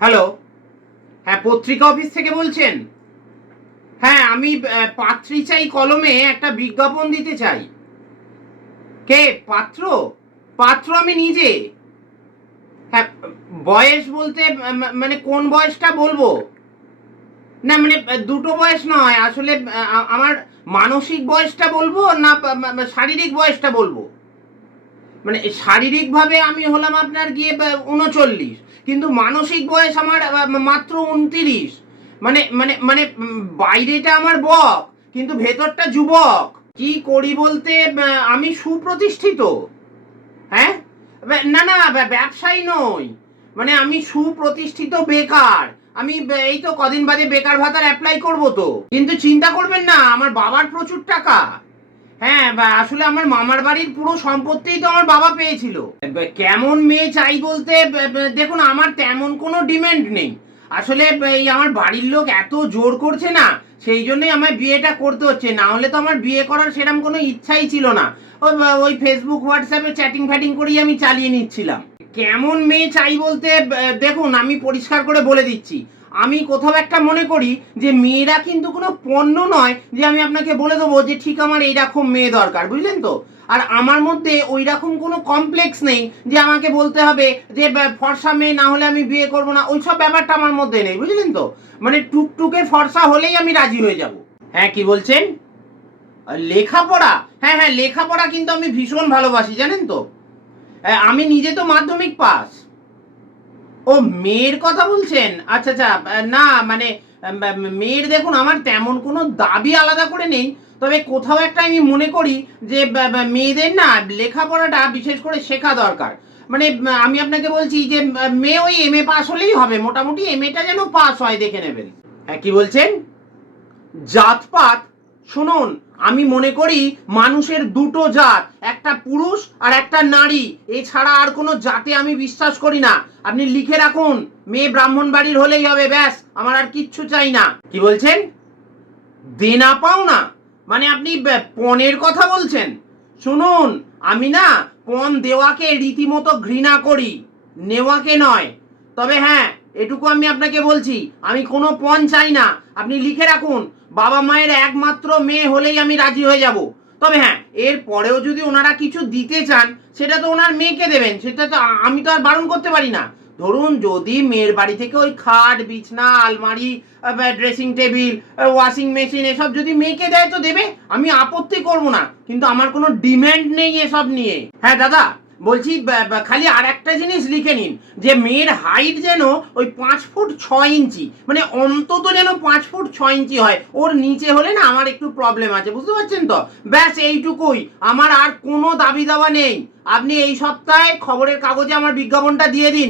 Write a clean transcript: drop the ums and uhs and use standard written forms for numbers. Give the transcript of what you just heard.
Hello, হ্যাঁ পত্রিকা office থেকে বলছেন? হ্যাঁ, আমি পাত্রী চাই কলমে একটা বিজ্ঞাপন দিতে চাই। কে পাত্র? পাত্র আমি নিজে। হ্যাঁ, বয়স বলতে মানে কোন বয়সটা বলবো? না মানে দুটো বয়স নয় আসলে, আমার মানসিক বয়সটা বলবো না শারীরিক বয়সটা বলবো? মানে শারীরিকভাবে আমি হলাম আপনার গিয়ে ৩৯, কিন্তু মানসিক বয়স আমার মাত্র ২৯। মানে বাইরেটা আমার বক, কিন্তু ভেতরটা যুবক। কি করি বলতে আমি সুপ্রতিষ্ঠিত। হ্যাঁ, না না ব্যবসায়ী নই, মানে আমি সুপ্রতিষ্ঠিত বেকার। আমি এই তো কদিন বাদে বেকার ভাতার অ্যাপ্লাই করব তো, কিন্তু চিন্তা করবেন না, আমার বাবার প্রচুর টাকা। হ্যাঁ, আসলে আমার মামার বাড়ির পুরো সম্পত্তিই তো আমার বাবা পেয়েছিল। কেমন মেয়ে চাই বলতে দেখুন, আমার তেমন কোনো ডিমান্ড নেই। আসলে এই আমার বাড়ির লোক এত জোর করছে না, সেই জন্যই আমার বিয়েটা করতে হচ্ছে। না হলে তো আমার বিয়ে করার সেরকম কোনো ইচ্ছাই ছিল না। ওই ফেসবুক হোয়াটসঅ্যাপে চ্যাটিং ফ্যাটিং করেই আমি চালিয়ে নিচ্ছিলাম। কেমন মেয়ে চাই বলতে দেখুন, আমি পরিষ্কার করে বলে দিচ্ছি, আমি কোথাও একটা মনে করি যে মেয়েরা কিন্তু কোনো পণ্য নয় যে আমি আপনাকে বলে দেবো যে ঠিক আমার এইরকম মেয়ে দরকার, বুঝলেন তো? আর আমার মধ্যে ওই রকম কোনো কমপ্লেক্স নেই যে আমাকে বলতে হবে যে ফর্সা মেয়ে না হলে আমি বিয়ে করবো না, ওইসব ব্যাপারটা আমার মধ্যে নেই, বুঝলেন তো? মানে টুকটুকে ফর্সা হলেই আমি রাজি হয়ে যাব। হ্যাঁ, কি বলছেন? লেখাপড়া? হ্যাঁ হ্যাঁ, লেখাপড়া কিন্তু আমি ভীষণ ভালোবাসি, জানেন তো? আমি নিজে তো মাধ্যমিক পাস। ও, মেয়ের কথা বলছেন? আচ্ছা আচ্ছা, না মানে মেয়ের দেখুন আমার তেমন কোনো দাবি আলাদা করে নেই, তবে কোথাও একটা আমি মনে করি যে মেয়েদের না লেখাপড়াটা বিশেষ করে শেখা দরকার। মানে আমি আপনাকে বলছি যে মেয়ে ওই এমএ পাস হলেই হবে, মোটামুটি এমএটা যেন পাস হয়, দেখে নেবেন। হ্যাঁ, কি বলছেন? জাতপাত? শুনুন, আমি মনে করি মানুষের দুটো জাত, একটা পুরুষ আর একটা নারী, এছাড়া আর কোনো জাতে আমি বিশ্বাস করি না। আপনি লিখে রাখুন, মেয়ে ব্রাহ্মণ বাড়ির হলেই হবে, ব্যাস, আমার আর কিচ্ছু চাই না। কি বলছেন? দেনা পাওনা? মানে আপনি পণের কথা বলছেন? শুনুন, আমি না পণ দেওয়াকে রীতিমতো ঘৃণা করি, নেওয়াকে নয়। তবে হ্যাঁ, এটুকু আমি আপনাকে বলছি, আমি কোনো পণ চাই না। আপনি লিখে রাখুন, বাবা মায়ের একমাত্র মেয়ে হলেই আমি রাজি হয়ে যাব। তবে হ্যাঁ, এর পরেও যদি ওনারা কিছু দিতে চান, সেটা তো ওনার মেয়েকে দেবেন, সেটা তো আমি তো আর বারণ করতে পারি না। ধরুন যদি মেয়ের বাড়ি থেকে ওই খাট, বিছনা, আলমারি, ড্রেসিং টেবিল, ওয়াশিং মেশিন এসব যদি মেয়েকে দেয় তো দেবে, আমি আপত্তি করব না, কিন্তু আমার কোনো ডিমান্ড নেই এসব নিয়ে। হ্যাঁ দাদা, বলছি খালি আর একটা জিনিস লিখে নিন, যে মেয়ের হাইট যেন ওই 5 ফুট 6 ইঞ্চি, মানে অন্তত যেন 5 ফুট 6 ইঞ্চি হয়, ওর নিচে হলে না আমার একটু প্রবলেম আছে, বুঝতে পারছেন তো? ব্যাস এইটুকুই, আমার আর কোনো দাবি দাওয়া নেই। আপনি এই সপ্তাহে খবরের কাগজে আমার বিজ্ঞাপনটা দিয়ে দিন।